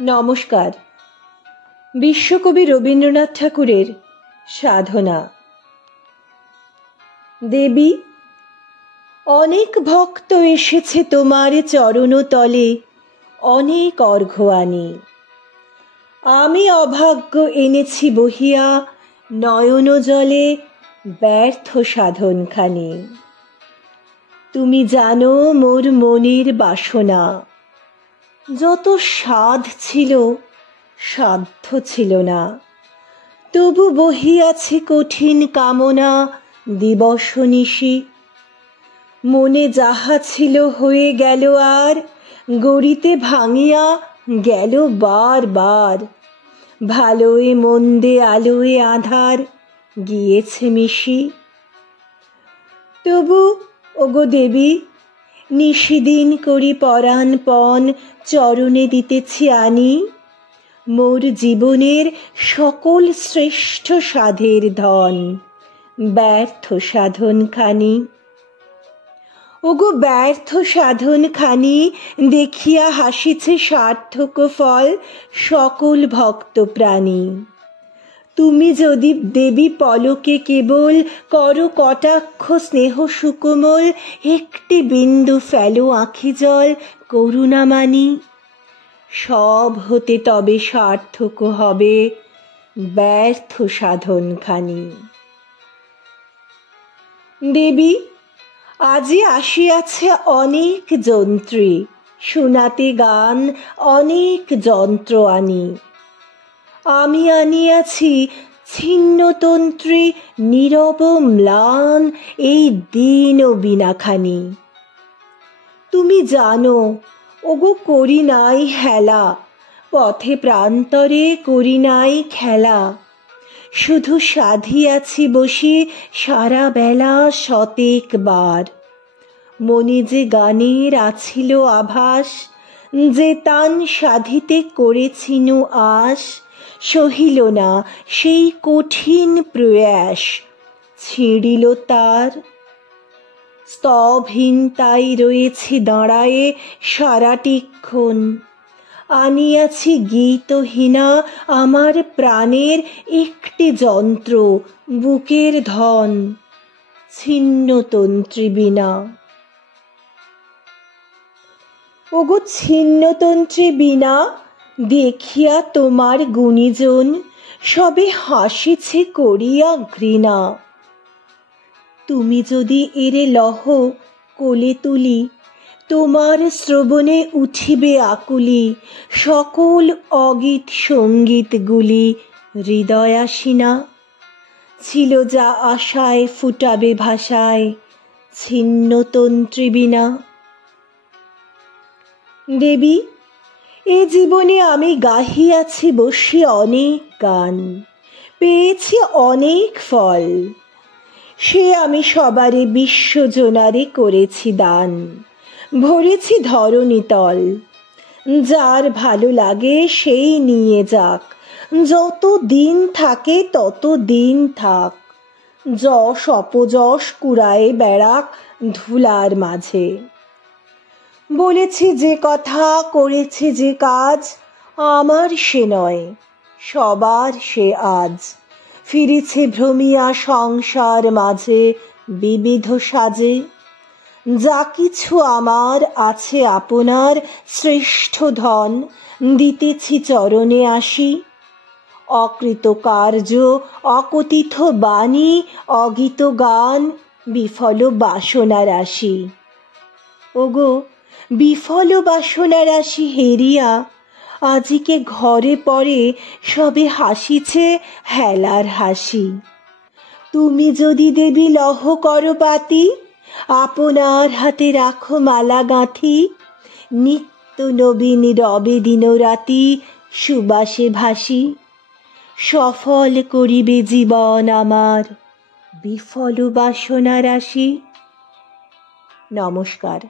নমস্কার। বিশ্বকবি রবীন্দ্রনাথ ঠাকুরের সাধনা। দেবী, অনেক ভক্ত এসেছে তোমার চরণতলে, অনেক অর্ঘ্য আনি। আমি অভাগ্য এনেছি বহিয়া নয়ন জলে ব্যর্থ সাধনখানি। তুমি জানো মোর মনের বাসনা, যত সাধ ছিল সাধ্য ছিল না। তবু বহিয়াছে কঠিন কামনা দিবস নিশি। মনে যাহা ছিল হয়ে গেল আর, গড়িতে ভাঙিয়া গেল বার বার। ভালোয় মন্দে আলোয় আধার গিয়েছে মিশি। তবু ওগো দেবী, নিশিদিন করি পরাণপণ চরণে দিতেছি আনি। মোর জীবনের সকল শ্রেষ্ঠ সাধের ধন ব্যর্থ সাধনখানি। ওগো ব্যর্থ সাধনখানি দেখিয়া হাসিছে সার্থক ফল সকল ভক্ত প্রাণী। তুমি যদি দেবী পলকে কেবল করো কটাক্ষ স্নেহ সুকোমল, একটি বিন্দু ফেলো আঁখি জল করুণা মানি। সব হতে তবে সার্থক হবে ব্যর্থ সাধনখানি। দেবী, আজি আসিয়াছে অনেক যন্ত্রী, শোনাতে গান অনেক যন্ত্র আনি। আমি আনিয়াছি ছিন্নতন্ত্রী নীরব ম্লান এই দীন বীণাখানি। তুমি জানো ওগো করি নাই হেলা, পথে প্রান্তরে করি নাই খেলা। শুধু সাধিয়াছি বসি সারা বেলা শতেক বার। মনে যে গানের আছিল আভাস, যে তান সাধিতে করেছিনু আশ, সহিল না সেই কঠিন প্রয়াস, ছিঁড়িল তার। স্তবহীন তাই রয়েছি দাঁড়ায়ে সারাটিক্ষণ। আনিয়াছি গীতহীনা আমার প্রাণের একটি যন্ত্র, বুকের ধন ছিন্নতন্ত্রী বীণা। ওগো ছিন্নতন্ত্রী বীণা, দেখিয়া তোমার গুণীজন সবে হাসিছে করিয়া ঘৃণা। তুমি যদি এরে লহ কোলে তুলি, তোমার শ্রবণে উঠিবে আকুলি সকল অগীত সঙ্গীতগুলি হৃদয়াসিনা। ছিল যা আশায় ফুটাবে ভাষায় ছিন্নতন্ত্রী বীণা। দেবী, এ জীবনে আমি গাহিয়াছি বসে অনেক গান, পেয়েছি অনেক ফল। সে আমি সবারে বিশ্বজনারে করেছি দান, ভরেছি ধরণীতল। যার ভালো লাগে সেই নিয়ে যাক, যত দিন থাকে তত দিন থাক। যশ অপযশ কুড়ায়ে বেড়াক ধুলার মাঝে। বলেছি যে কথা, করেছি যে কাজ, আমার সে নয় সবার সে আজ। ফিরেছে ভ্রমিয়া সংসার মাঝে বিবিধ সাজে। যা কিছু আমার আছে আপনার শ্রেষ্ঠ ধন, দিতেছি চরণে আসি। অকৃত কার্য অকথিত বাণী অগীত গান বিফল বাসনা রাশি। ওগো বিফল বাসনা রাশি হেরিয়া আজিকে ঘরে পরে সবে হাসিছে হেলার হাসি। তুমি যদি দেবী লহ করো পাতি, আপনার হাতে রাখো মালা গাঁথি। নিত্য নবীন রবে দিন রাতি সুবাসে ভাসি। সফল করিবে জীবন আমার বিফল বাসনা রাশি। নমস্কার।